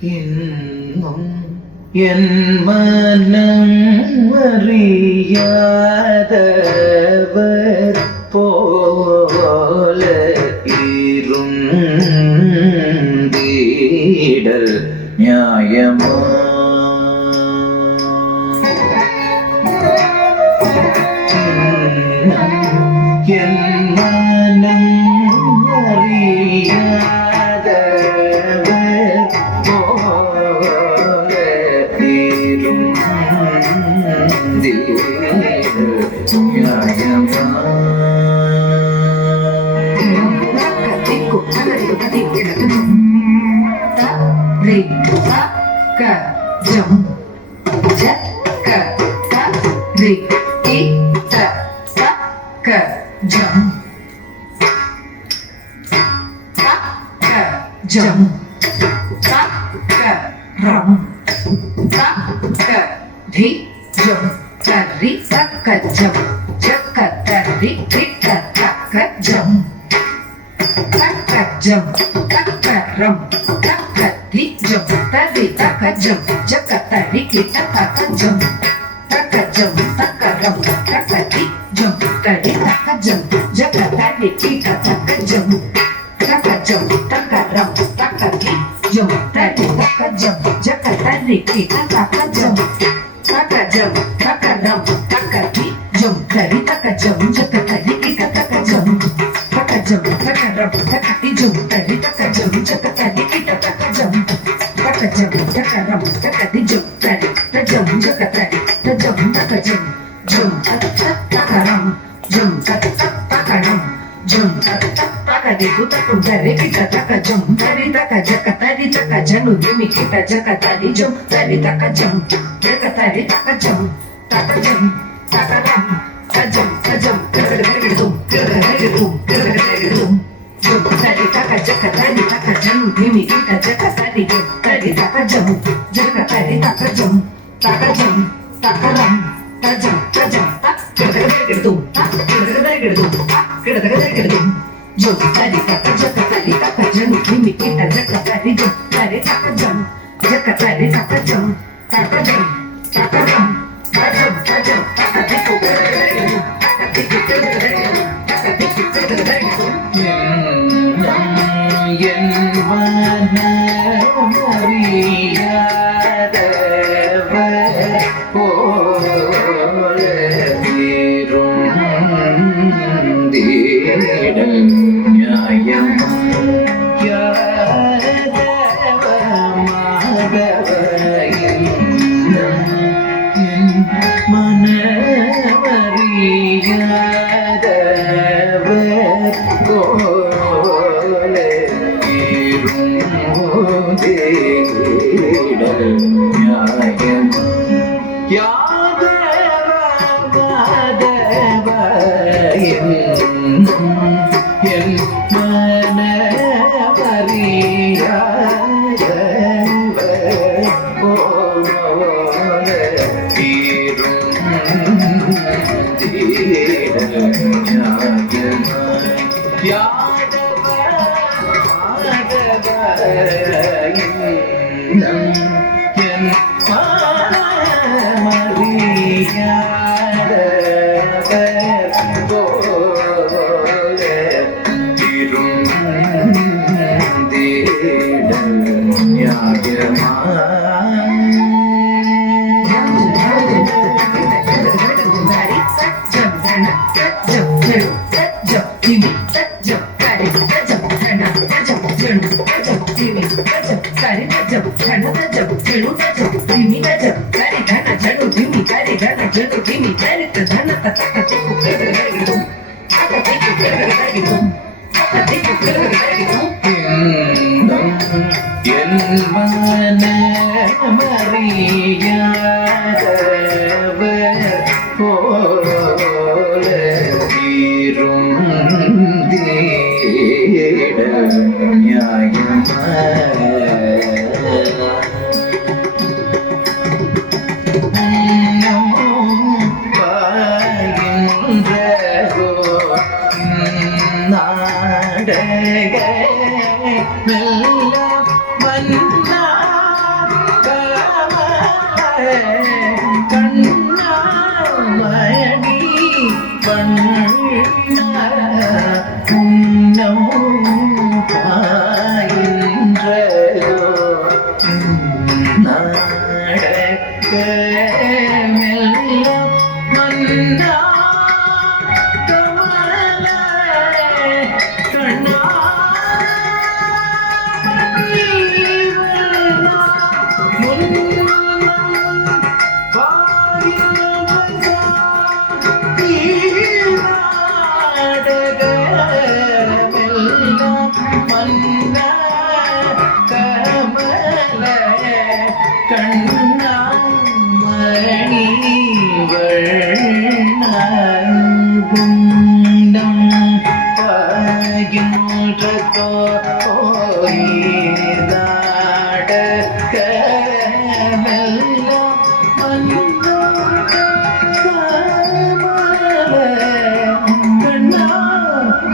இன்னும் என் மனம் அறியாதவர் போல இருந்தீடல் நியாயமா? என் மனம் அறியாதவர் போல இருந்தீடல் நியாயமா? Jam, tak ke ram, tak ke di jam, tari tak ke jam, jaka tari kita tak ke jam, tak ke jam, tak ke ram, tak ke di jam, tari tak ke jam, jaka tari kita tak ke jam, tak ke jam, tak ke ram, tak ke di jam, tari tak ke jam, jaka tari kita tak ke jam. Takajam, takaram, takadi, jam, tadi, takajam, jaka tadi, kita takajam, takajam, takaram, takadi, jam, tadi, takajam, jaka tadi, kita takajam, takajam, takaram, takadi, jam, tadi, takajam, jaka tadi, kita takajam, takajam, takaram, takadi, jam, tadi, takajam, jaka tadi, takajam, takajam, jam, takaram, jam, takaram, jam, takadi kita tunggu kita takajam, tadi takajaka tadi takajanu demi kita jaka tadi jam, tadi takajam, jaka tadi takajam, takajam, takaram, tajam, tajam, kerjum, kerjum, kerjum, jam, tadi takajaka tadi takajanu demi kita jaka tadi jam, tadi takajam, jaka tadi takajam, takajam, takaram, tajam, tajam, tak, kerjum, tak, kerjum, tak, kerjum. Jom tadi takajaka tadi takajam, demi kita jaka tadi jam, tadi takajam, jaka tadi takajam, takajam, takaram, tajam, tajam, takadiku kerjum, takadiku kerjum, takadiku kerjum. என் மனம் அறியாதவர் போல இருந்தீடல் நியாயமா? என் மனமறியாதவர் போல இருந்தீடல் நியாயமா? என் மனமறியாதவர் போல இருந்தீடல் நியாயமா? என் மனமறியாதவர் போல இருந்தீடல் நியாயமா? என் மனமறியாதவர் போல இருந்தீடல் நியாயமா? நாடக மெல்ல மன்னா நாடக மெல்லம்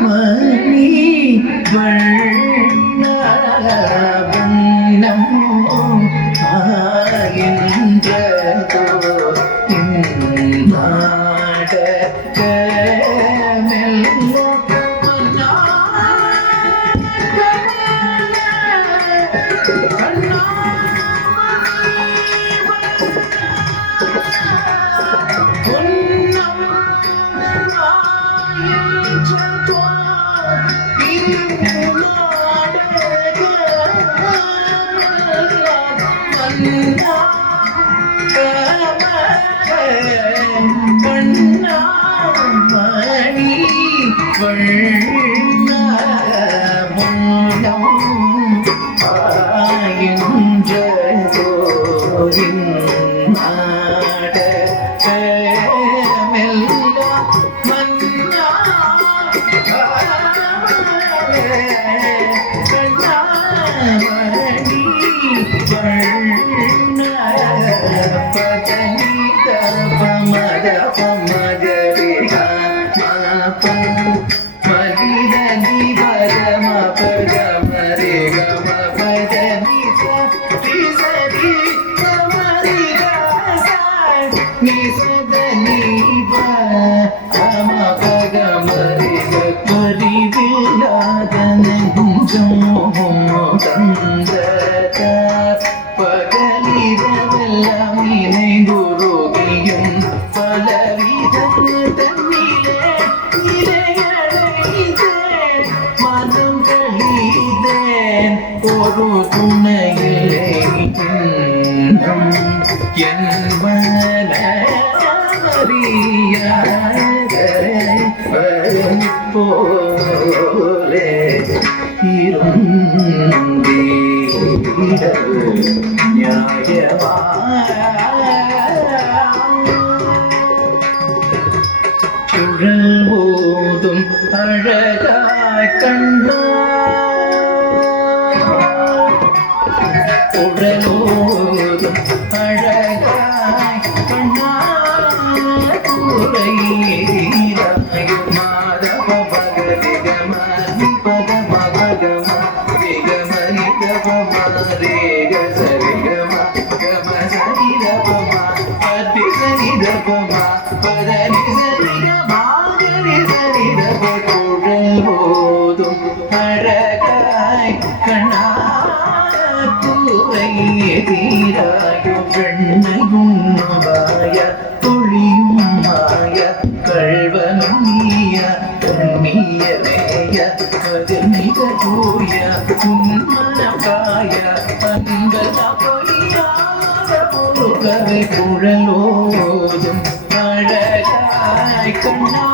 மணி வண்ணம் ஆகின்றதோ நாடக மெல்லம் மணி வண்ணம் ஆகின்றதோ நாடக மெல்லம் கண்ணாமணி வண்ண பதனி தபமத பமகரிகா மதிதனி பதம பதமரே கம பதனி சரி சரி கமரிகா நிசதனி பம பகமரிக பரிவில்லாத நெஞ்சம் தந்தத பகலிரவெல்லாம் இணைந்துருகியும் பலவித தன்னிலே இறையழைத்தேன் மனம் கழித்தேன் ஒரு துணையிலே இன்னும் என் மனமறியாத போலே நியாயமா சுழல் போதும் அழகாய் கண்ணா உடலோதும் அழகாய் கண்ணா உரையீராயும் மாதவ பகதிகம பதம பகம திகமணி தபம ரேக சரிகம கம சரிதபம பதி சரிதபம பதனி சரிகம கரி சரிதப குழல் போதும் அழகாய் கண்ணா தீராயும் வெண்ணையும் மாய தொழியும் மாய கள்வனும் நீய கண்ணிய நேய கதிர்மிக தூய உன்மனகாய அன்பத பொய்யாத பொருகவை குழலோதும் அழகாய் கண்ணா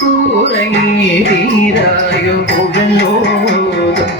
தூரை தீராயும் குழலோதும்